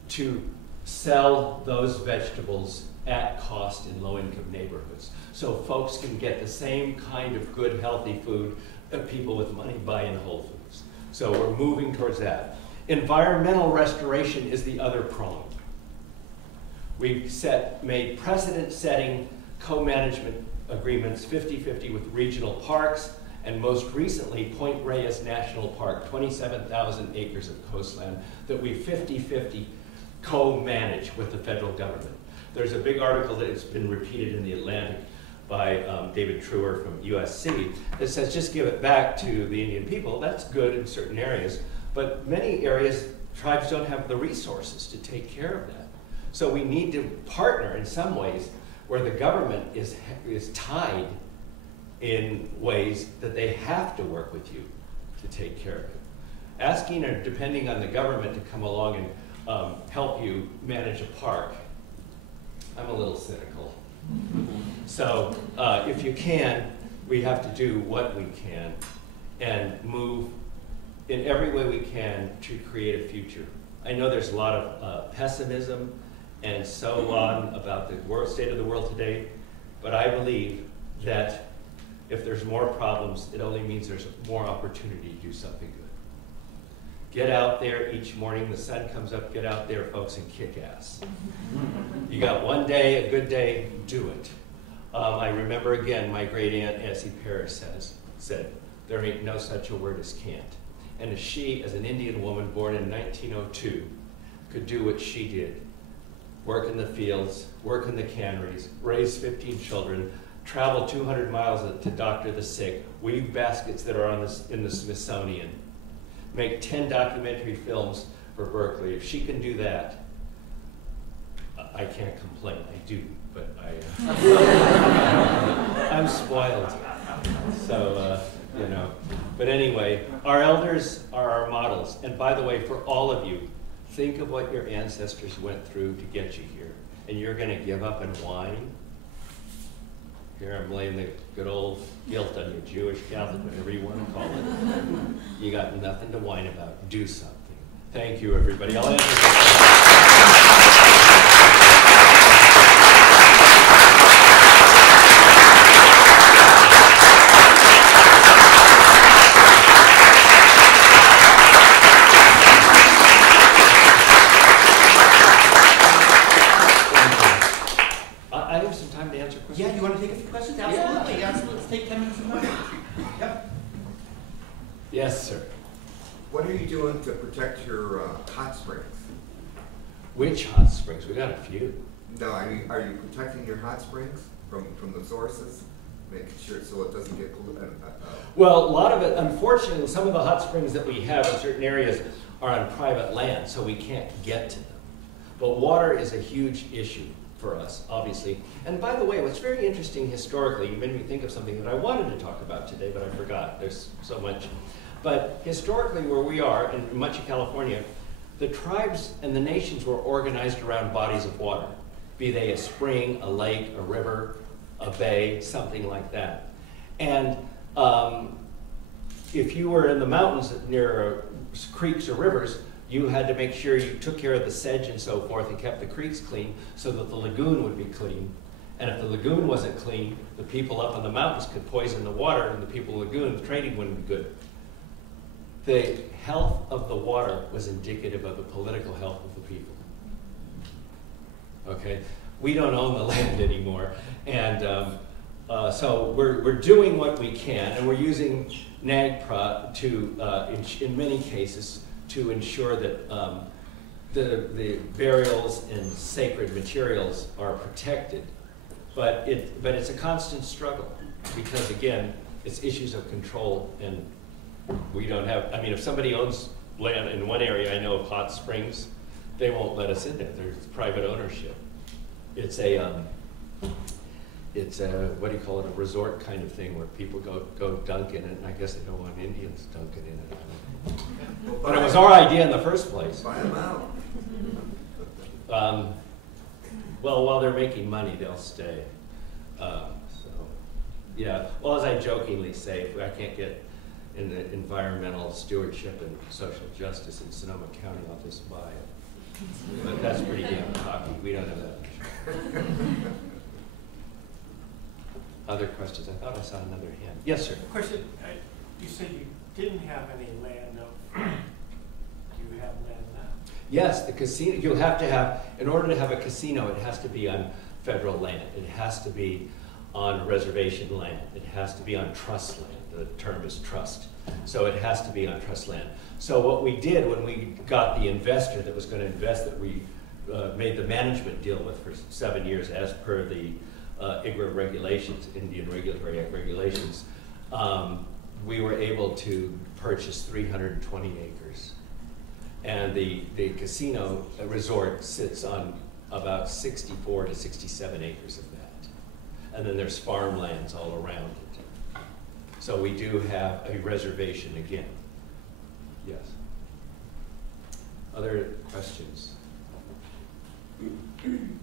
to sell those vegetables at cost in low-income neighborhoods, so folks can get the same kind of good, healthy food that people with money buy in Whole Foods. So we're moving towards that. Environmental restoration is the other prong. We've made precedent-setting co-management agreements 50-50 with regional parks, and most recently, Point Reyes National Park, 27,000 acres of coastland that we 50-50 co-manage with the federal government. There's a big article that has been repeated in the Atlantic by David Truer from USC that says just give it back to the Indian people. That's good in certain areas, but many areas, tribes don't have the resources to take care of that. So we need to partner in some ways where the government is tied in ways that they have to work with you to take care of it. Asking or depending on the government to come along and help you manage a park, I'm a little cynical. So if you can, we have to do what we can and move in every way we can to create a future. I know there's a lot of pessimism and so on about the state of the world today, but I believe that if there's more problems, it only means there's more opportunity to do something good. Get out there each morning, the sun comes up, get out there, folks, and kick ass. You got one day, a good day, do it. I remember again, my great aunt, Essie Parris, said, there ain't no such a word as can't. And if she, as an Indian woman born in 1902, could do what she did, work in the fields, work in the canneries, raise 15 children, travel 200 miles to doctor the sick, weave baskets that are in the Smithsonian, make 10 documentary films for Berkeley. If she can do that, I can't complain. I do, but I'm spoiled. So, you know. But anyway, our elders are our models. And by the way, for all of you, think of what your ancestors went through to get you here. And you're going to give up and whine? Here I'm laying the good old guilt on you, Jewish, Catholic, whatever you want to call it. You got nothing to whine about. Do something. Thank you, everybody. I'll answer Yeah, you want to take a few questions? Absolutely, absolutely. Let's take 10 minutes of time. Yep. Yes, sir. What are you doing to protect your hot springs? Which hot springs? We got a few. No, I mean, are you protecting your hot springs from the sources? Making sure so it doesn't get polluted? Well, a lot of it, unfortunately, some of the hot springs that we have in certain areas are on private land, so we can't get to them. But water is a huge issue for us, obviously. And by the way, what's very interesting historically, you made me think of something that I wanted to talk about today, but I forgot. There's so much. But historically, where we are, in much of California, the tribes and the nations were organized around bodies of water, be they a spring, a lake, a river, a bay, something like that. And if you were in the mountains near creeks or rivers, you had to make sure you took care of the sedge and so forth and kept the creeks clean so that the lagoon would be clean. And if the lagoon wasn't clean, the people up in the mountains could poison the water, and the people in the lagoon, the training wouldn't be good. The health of the water was indicative of the political health of the people. Okay? We don't own the land anymore. And so we're doing what we can, and we're using NAGPRA to, in many cases, to ensure that the burials and sacred materials are protected. But it's a constant struggle because, again, it's issues of control, and we don't have, I mean, if somebody owns land in one area, I know of hot springs, they won't let us in there. There's private ownership. It's a, what do you call it, a resort kind of thing where people go dunk in it, and I guess they don't want Indians dunking in it. But it was our idea in the first place. Buy them out. Well, while they're making money, they'll stay. So, yeah. Well, as I jokingly say, if I can't get in the environmental stewardship and social justice in Sonoma County, I'll just buy it. But that's pretty damn cocky. We don't have that. Other questions? I thought I saw another hand. Yes, sir. Question. You said you didn't have any land. Do you have land now? Yes, the casino, you'll have to have, in order to have a casino, it has to be on federal land. It has to be on reservation land. It has to be on trust land. The term is trust. So it has to be on trust land. So what we did when we got the investor that was going to invest, that we made the management deal with for 7 years as per the Iqua regulations, Indian Regulatory Act regulations, we were able to purchase 320 acres. And the casino resort sits on about 64 to 67 acres of that. And then there's farmlands all around it. So we do have a reservation again. Yes. Other questions? None?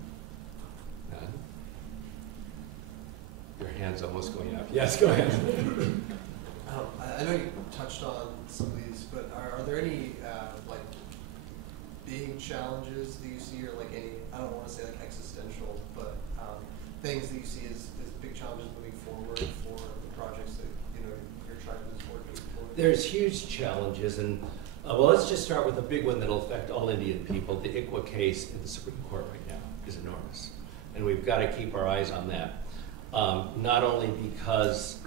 Your hand's almost going up. Yes, go ahead. I know you touched on some of these, but are there any like big challenges that you see, or like any, I don't want to say like existential, but things that you see as big challenges moving forward for the projects that your tribe is working for? There's huge challenges, and well, let's just start with a big one that'll affect all Indian people. The Iqua case in the Supreme Court right now is enormous, and we've got to keep our eyes on that. Not only because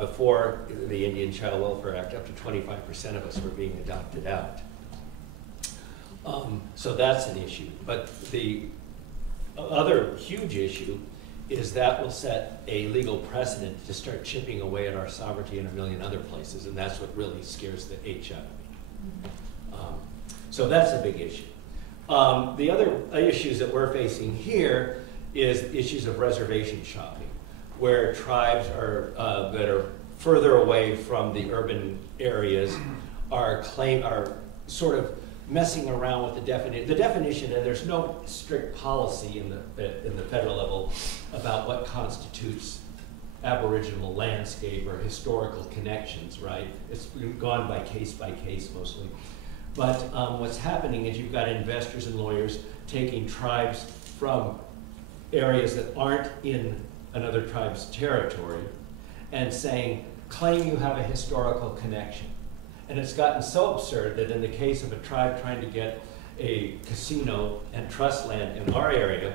before the Indian Child Welfare Act, up to 25% of us were being adopted out. So that's an issue. But the other huge issue is that will set a legal precedent to start chipping away at our sovereignty in a million other places, and that's what really scares the H out of me. So that's a big issue. The other issues that we're facing here is issues of reservation shopping, where tribes are that are further away from the urban areas are sort of messing around with the definition, and there's no strict policy in the federal level about what constitutes Aboriginal landscape or historical connections, right? It's gone by case mostly. But what's happening is you've got investors and lawyers taking tribes from areas that aren't in another tribe's territory and saying, claim you have a historical connection. And it's gotten so absurd that in the case of a tribe trying to get a casino and trust land in our area,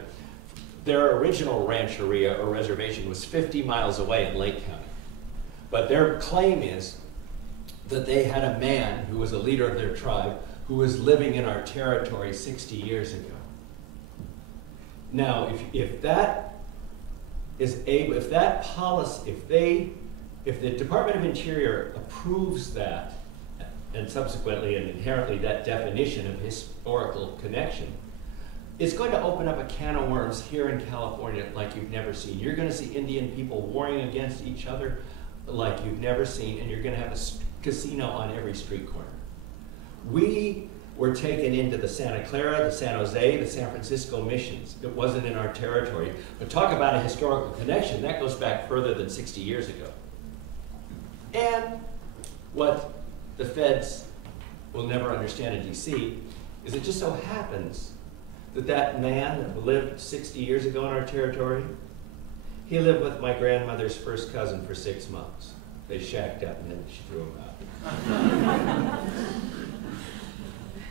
their original rancheria or reservation was 50 miles away in Lake County. But their claim is that they had a man who was a leader of their tribe who was living in our territory 60 years ago. Now, if that is able, if that policy, if the Department of Interior approves that, and subsequently and inherently that definition of historical connection, it's going to open up a can of worms here in California like you've never seen. You're going to see Indian people warring against each other like you've never seen, and you're going to have a casino on every street corner. We were taken into the Santa Clara, the San Jose, the San Francisco missions. It wasn't in our territory. But talk about a historical connection, that goes back further than 60 years ago. And what the feds will never understand in DC is it just so happens that that man that lived 60 years ago in our territory, he lived with my grandmother's first cousin for 6 months. They shacked up and then she threw him out.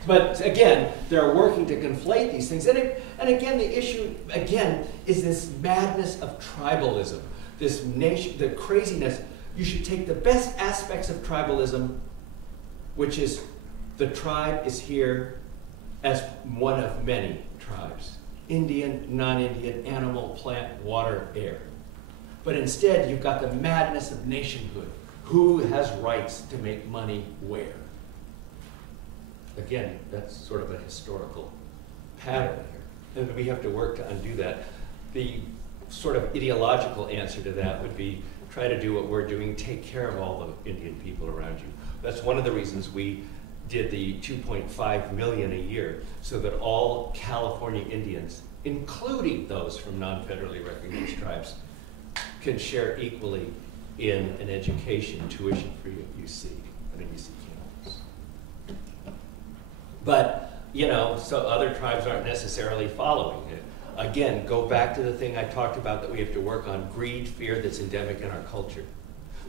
But again, they're working to conflate these things. And again, the issue, again, is this madness of tribalism, this nation, the craziness. You should take the best aspects of tribalism, which is the tribe is here as one of many tribes. Indian, non-Indian, animal, plant, water, air. But instead, you've got the madness of nationhood. Who has rights to make money where? Again, that's sort of a historical pattern here. And we have to work to undo that. The sort of ideological answer to that would be try to do what we're doing, take care of all the Indian people around you. That's one of the reasons we did the $2.5 million a year, so that all California Indians, including those from non-federally recognized tribes, can share equally in an education tuition-free at UC, at a UC campus. But, you know, so other tribes aren't necessarily following it. Again, go back to the thing I talked about that we have to work on, greed, fear that's endemic in our culture.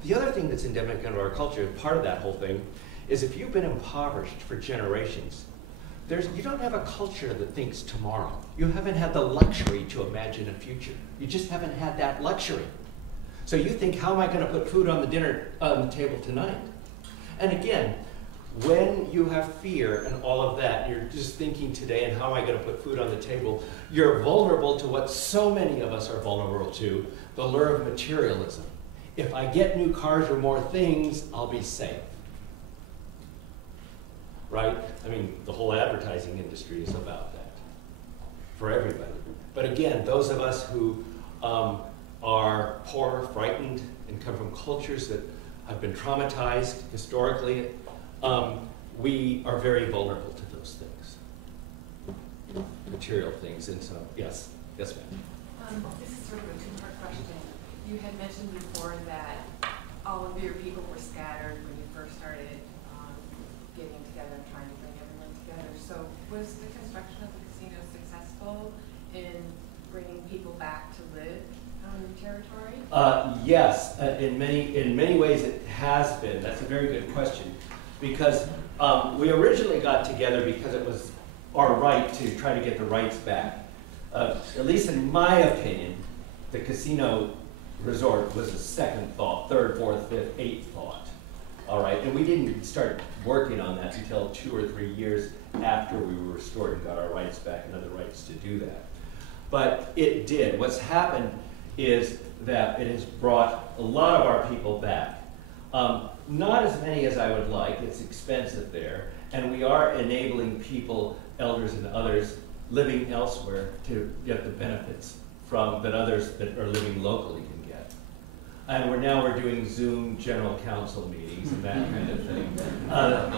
The other thing that's endemic in our culture, part of that whole thing, is if you've been impoverished for generations, you don't have a culture that thinks tomorrow. You haven't had the luxury to imagine a future. You just haven't had that luxury. So you think, how am I going to put food on the table tonight? And again, when you have fear and all of that, you're just thinking today, and how am I going to put food on the table? You're vulnerable to what so many of us are vulnerable to, the lure of materialism. If I get new cars or more things, I'll be safe. Right? I mean, the whole advertising industry is about that for everybody. But again, those of us who are poor, frightened, and come from cultures that have been traumatized historically, we are very vulnerable to those things, material things. And so, yes, ma'am. This is sort of a two-part question. You had mentioned before that all of your people were scattered when you first started getting together and trying to bring everyone together. So was the construction of the casino successful in bringing people back to live on your territory? Yes, in many ways it has been. That's a very good question, because we originally got together because it was our right to try to get the rights back. At least in my opinion, the casino resort was a second thought, third, fourth, fifth, eighth thought. All right, and we didn't start working on that until 2 or 3 years after we were restored and got our rights back and other rights to do that. But it did. What's happened is that it has brought a lot of our people back. Not as many as I would like. It's expensive there. And we are enabling people, elders and others, living elsewhere to get the benefits from that others that are living locally can get. And we're doing Zoom general council meetings and that kind of thing.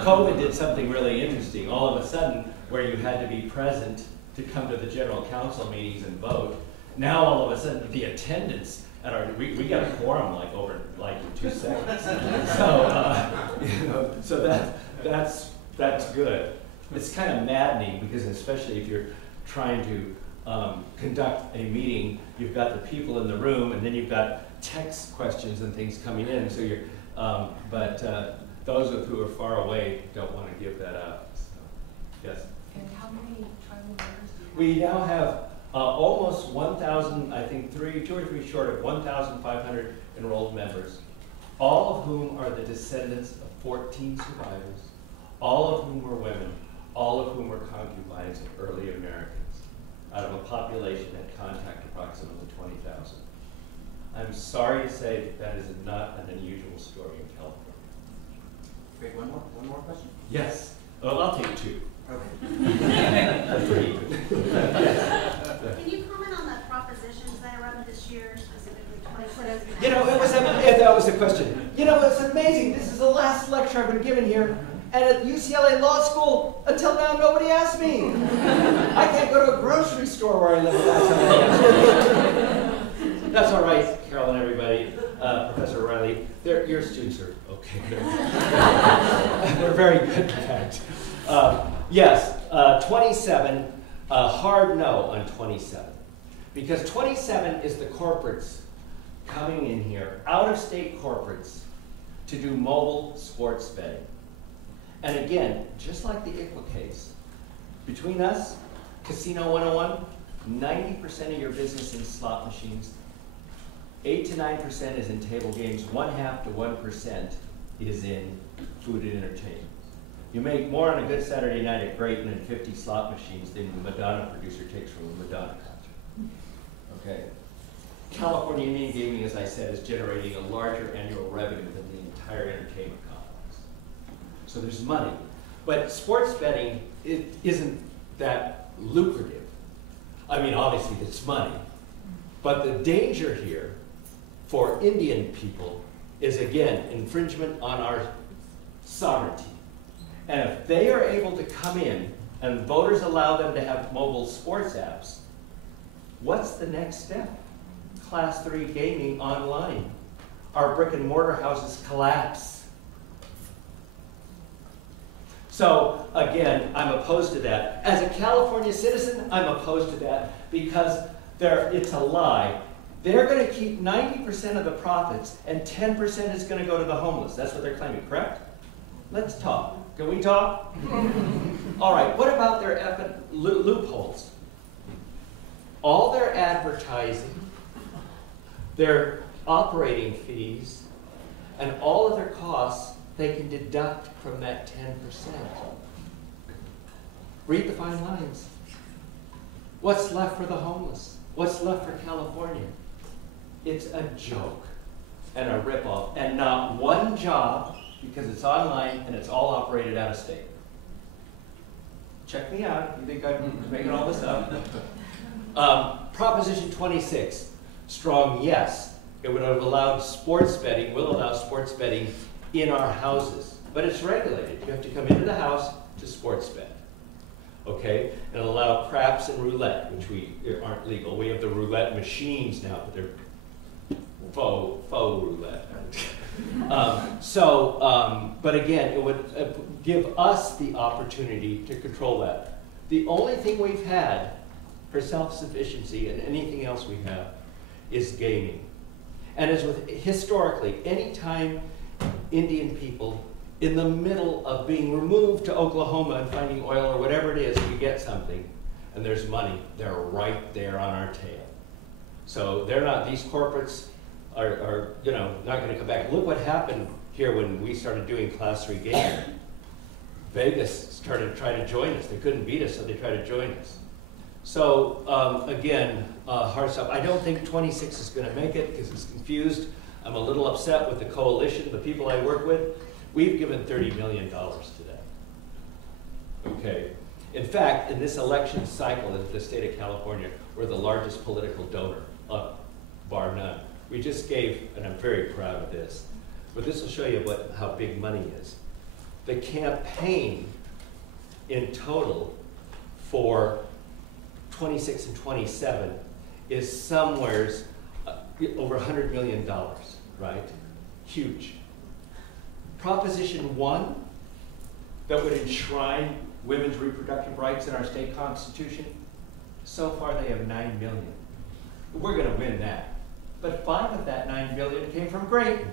COVID did something really interesting. All of a sudden, where you had to be present to come to the general council meetings and vote, now all of a sudden the attendance at our, we got a quorum in 2 seconds. So that's good. It's kind of maddening because especially if you're trying to conduct a meeting, you've got the people in the room and then you've got text questions and things coming in. So you're, but those who are far away don't want to give that up. So, yes. And how many tribal members do you have? We now have almost 1,000, I think 2 or 3 short of 1,500 enrolled members, all of whom are the descendants of 14 survivors, all of whom were women, all of whom were concubines of early Americans, out of a population that contact approximately 20,000. I'm sorry to say that is not an unusual story in California. Great, one more question? Yes. Oh, I'll take 2. Okay. That's pretty good. Yes. Can you comment on the propositions that are run this year, specifically 27? You know, that was the question. You know, it's amazing. This is the last lecture I've been given here. And at UCLA Law School, until now, nobody asked me. I can't go to a grocery store where I live without somebody. That's all right, Carol and everybody. Professor O'Reilly, your students are okay. They're very good, in fact. Yes, 27, hard no on 27. Because 27 is the corporates coming in here, out-of-state corporates, to do mobile sports betting. And again, just like the Iqua case, between us, Casino 101, 90% of your business in slot machines, 8 to 9% is in table games, 0.5 to 1% is in food and entertainment. You make more on a good Saturday night at Graton than 50 slot machines than the Madonna producer takes from a Madonna concert. Okay. California Indian gaming, as I said, is generating a larger annual revenue than the entire entertainment complex. So there's money. But sports betting isn't that lucrative. I mean, obviously it's money. But the danger here for Indian people is, again, infringement on our sovereignty. And if they are able to come in and voters allow them to have mobile sports apps, what's the next step? Class 3 gaming online. Our brick and mortar houses collapse. So again, I'm opposed to that. As a California citizen, I'm opposed to that because it's a lie. They're going to keep 90% of the profits and 10% is going to go to the homeless. That's what they're claiming, correct? Let's talk. Can we talk? All right, what about their loopholes? All their advertising, their operating fees, and all of their costs they can deduct from that 10%. Read the fine lines. What's left for the homeless? What's left for California? It's a joke and a ripoff, and not one job, because it's online and it's all operated out of state. Check me out. You think I'm making all this up? Proposition 26, strong yes. It would have allowed sports betting, will allow sports betting in our houses, but it's regulated. You have to come into the house to sports bet. Okay, and allow craps and roulette, which aren't legal. We have the roulette machines now, but they're faux roulette. But again, it would give us the opportunity to control that. The only thing we've had for self-sufficiency and anything else we have is gaming. And as with historically, anytime Indian people in the middle of being removed to Oklahoma and finding oil or whatever it is, we get something and there's money, they're right there on our tail. So they're not, these corporates are not going to come back. Look what happened here when we started doing Class 3 gaming. Vegas started trying to join us. They couldn't beat us, so they tried to join us. So again, hard stop. I don't think 26 is going to make it because it's confused. I'm a little upset with the coalition, the people I work with. We've given $30 million to them. Okay. In fact, in this election cycle in the state of California, we're the largest political donor, bar none. We just gave, and I'm very proud of this, but this will show you how big money is. The campaign in total for 26 and 27 is somewheres over $100 million, right? Huge. Proposition 1, that would enshrine women's reproductive rights in our state constitution, so far they have $9 million. We're going to win that. But 5 of that $9 million came from Graton.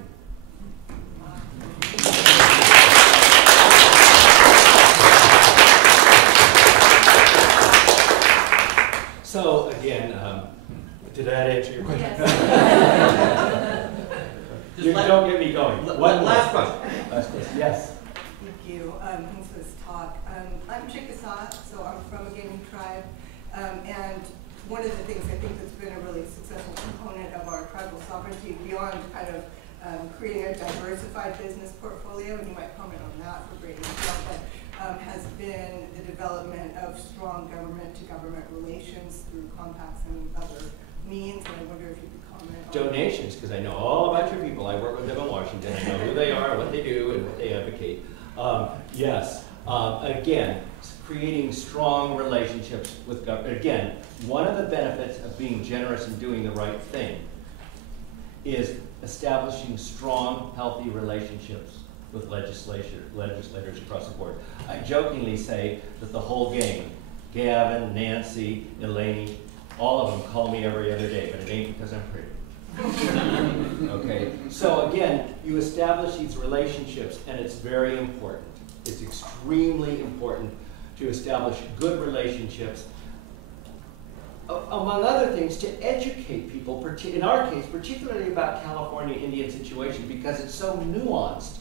So again, did that answer your question? Yes. Don't get me going. Last question. Last question. Yes. Thank you. Thanks for this talk. I'm Chickasaw, so I'm from a gaming tribe, and one of the things I think that's been a really successful component of our tribal sovereignty, beyond kind of creating a diversified business portfolio, and you might comment on that for Graton as well, but has been the development of strong government-to-government relations through compacts and other means, and I wonder if you could comment on donations, because I know all about your people. I work with them in Washington. I know who they are, what they do, and what they advocate. Yes. Again, creating strong relationships with government. Again, one of the benefits of being generous and doing the right thing is establishing strong, healthy relationships with legislators across the board. I jokingly say that the whole gang, Gavin, Nancy, Elaine, all of them call me every other day, but it ain't because I'm pretty. Okay, so again, you establish these relationships, and it's very important. It's extremely important to establish good relationships. Among other things, to educate people, in our case, particularly about California Indian situation, because it's so nuanced.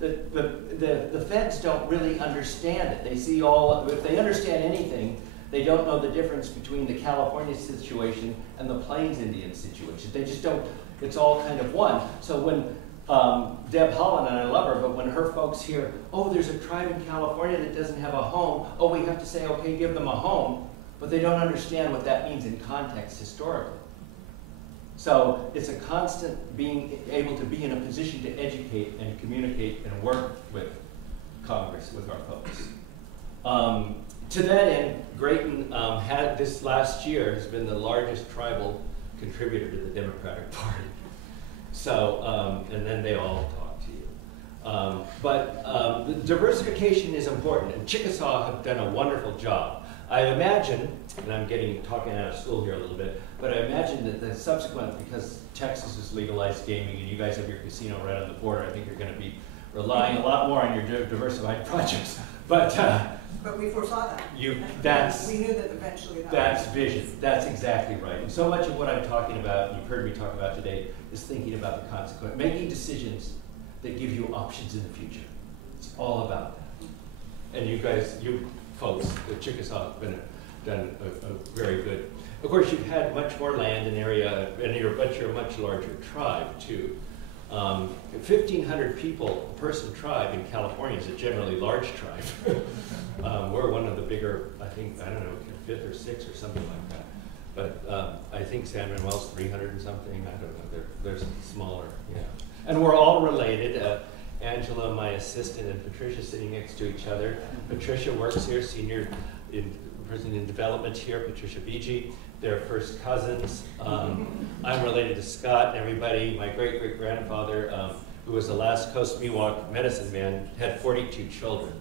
The feds don't really understand it. They see if they understand anything, they don't know the difference between the California situation and the Plains Indian situation. They just don't, it's all kind of one. So when Deb Holland, and I love her, but when her folks hear, oh, there's a tribe in California that doesn't have a home, oh, we have to say, okay, give them a home, but they don't understand what that means in context historically. So it's a constant being able to be in a position to educate and communicate and work with Congress, with our folks. To that end, Graton had this last year has been the largest tribal contributor to the Democratic Party. So, and then they all talk to you. But the diversification is important, and Chickasaw have done a wonderful job. I imagine, and I'm talking out of school here a little bit, but I imagine that the subsequent, because Texas has legalized gaming and you guys have your casino right on the border, I think you're going to be relying a lot more on your diversified projects. But we foresaw that. We knew that eventually that's vision. That's exactly right. And so much of what I'm talking about, and you've heard me talk about today, is thinking about the consequence, making decisions that give you options in the future. It's all about that. And you guys, you folks, the Chickasaw have done a very good. Of course, you've had much more land and area, and but you're a much larger tribe too. 1,500 people per tribe in California is a generally large tribe. We're one of the bigger, I think, I don't know, 5th or 6th or something like that. But I think San Manuel's 300 and something. I don't know. They're smaller. Yeah. And we're all related. Angela, my assistant, and Patricia sitting next to each other. Patricia works here, senior person in development here, Patricia Beegee. They're first cousins. I'm related to Scott and everybody. My great-great-grandfather, who was the last Coast Miwok medicine man, had 42 children.